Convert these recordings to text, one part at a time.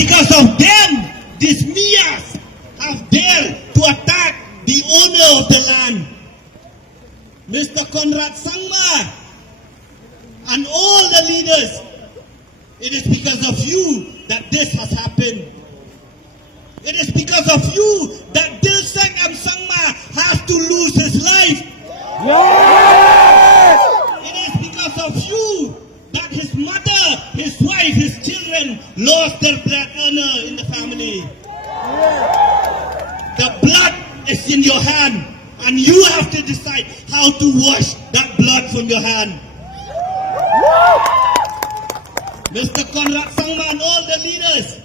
because of them, these Mias have dared to attack the owner of the land, Mr. Conrad Sangma, and all the leaders. It is because of you that this has happened. It is because of you that Dilsek Sangma has to lose his life. Yes! It is because of you that his mother, his wife, his children lost their breadwinner in the family. The blood is in your hand, and you have to decide how to wash that blood from your hand. Mr. Conrad Sangma and all the leaders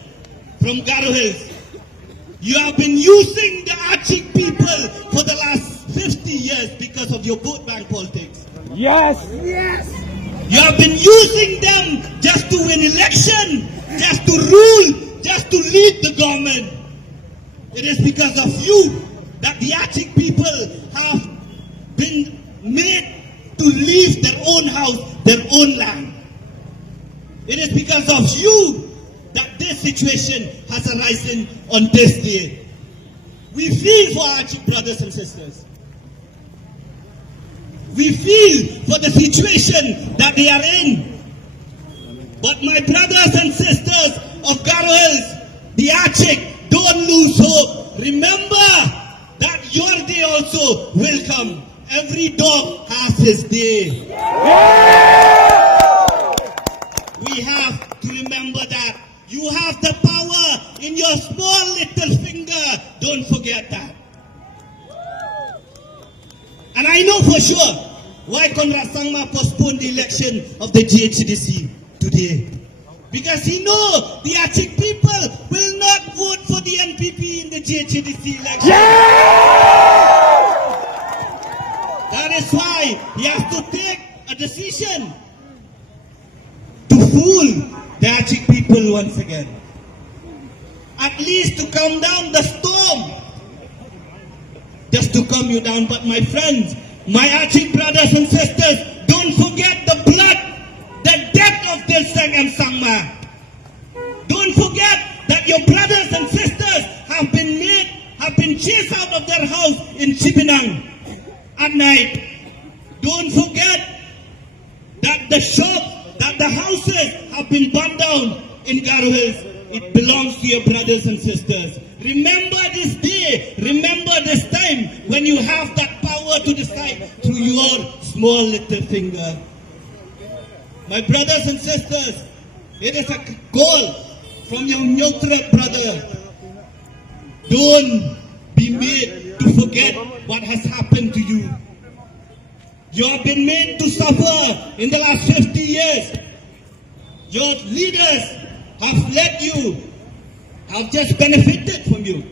from Garo Hills, you have been using the Achik people for the last 50 years because of your vote bank politics. Yes! Yes! You have been using them just to win election, just to rule, just to lead the government. It is because of you that the Achik people have been made to leave their own house, their own land. It is because of you that this situation has arisen on this day. We feel for our Achik brothers and sisters. We feel for the situation that they are in. But my brothers and sisters of Garo Hills, the Achik, don't lose hope. Remember that your day also will come. Every dog has his day. We have to remember that. You have the power in your small little finger. Don't forget that. And I know for sure why Conrad Sangma postponed the election of the GHDC today. Because he knows the Achik people will not vote for the NPP in the GHDC election. That is why he has to take a decision to fool the Achik people once again. At least to calm down the storm. Just to calm you down. But my friends, my Achik brothers and sisters, don't forget the blood, the death of Dilsek Sangma. Don't forget that your brothers and sisters have been chased out of their house in Chibinang at night. Don't forget that the shops, that the houses have been burned down in Garo Hills. It belongs to your brothers and sisters. Remember this day, remember this time when you have that power to decide through your small little finger. My brothers and sisters, it is a call from your neutral brother. Don't be made to forget what has happened to you. You have been made to suffer in the last 50 years. Your leaders have led you, have just benefited from you.